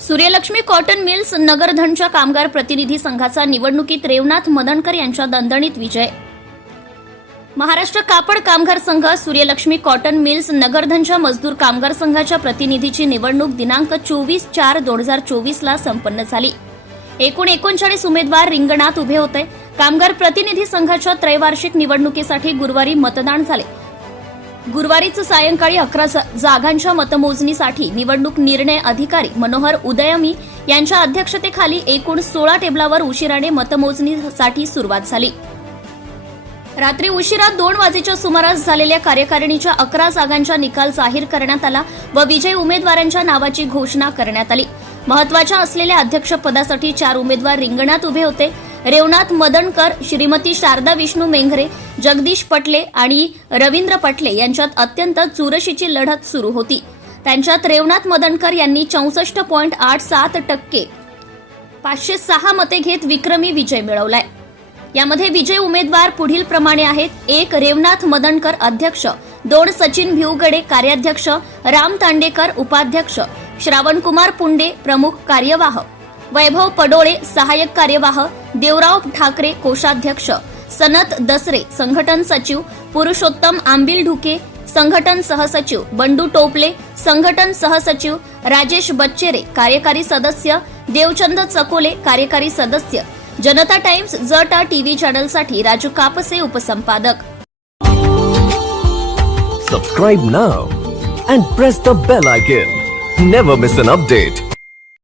सूर्यलक्ष्मी cotton mills नगरधनच्या कामगार प्रतिनिधी संघाचा निवडणुकीत रेवनाथ मदनकर यांच्या दणदणीत विजय. महाराष्ट्र कापड कामगार संघ सूर्यलक्ष्मी कॉटन मिल्स नगरधनच्या मजदूर कामगार संघाच्या प्रतिनिधीची निवडणूक दिनांक चोवीस चार दोन हजार चोवीस ला संपन्न झाली. एकूण एकोणचाळीस उमेदवार रिंगणात उभे होते. कामगार प्रतिनिधी संघाच्या त्रैवार्षिक निवडणुकीसाठी गुरुवारी मतदान झाले. गुरुवारीच सायंकाळी अकरा जागांच्या मतमोजणीसाठी निवडणूक निर्णय अधिकारी मनोहर उदयमी यांच्या अध्यक्षतेखाली एकूण सोळा टेबलावर उशिराने मतमोजणीसाठी सुरुवात झाली. रात्री उशिरा दोन वाजेच्या सुमारास झालेल्या कार्यकारिणीच्या अकरा जागांचा निकाल जाहीर करण्यात आला व विजयी उमेदवारांच्या नावाची घोषणा करण्यात आली. महत्त्वाच्या असलेल्या अध्यक्षपदासाठी चार उमेदवार रिंगणात उभे होते. रेवनाथ मदनकर श्रीमती शारदा विष्णू मेंघरे जगदीश पटले आणि रवींद्र पटले यांच्यात अत्यंत चुरशीची लढत सुरू होती. त्यांच्यात रेवनाथ मदनकर यांनी चौसष्ट पॉईंट आठ सात टक्के पाचशे सहा मते घेत विक्रमी विजय मिळवलाय. यामध्ये विजय उमेदवार पुढील प्रमाणे आहेत. एक रेवनाथ मदनकर अध्यक्ष. दोन सचिन भिवगडे कार्याध्यक्ष. राम तांडेकर उपाध्यक्ष. श्रावणकुमार पुंडे प्रमुख कार्यवाह. वैभव पडोळे सहाय्यक कार्यवाह देवराव ठाकरे कोषाध्यक्ष सनत दसरे संघटन सचिव पुरुषोत्तम आंबिल ढुके संघटन सहसचिव बंडू टोपले संघटन सहसचिव राजेश बच्चेरे कार्यकारी सदस्य देवचंद चकोले कार्यकारी सदस्य. जनता टाइम्स जटा टीव्ही चॅनलसाठी Raju Kapse उपसंपादक. Subscribe now and press the bell icon never miss an update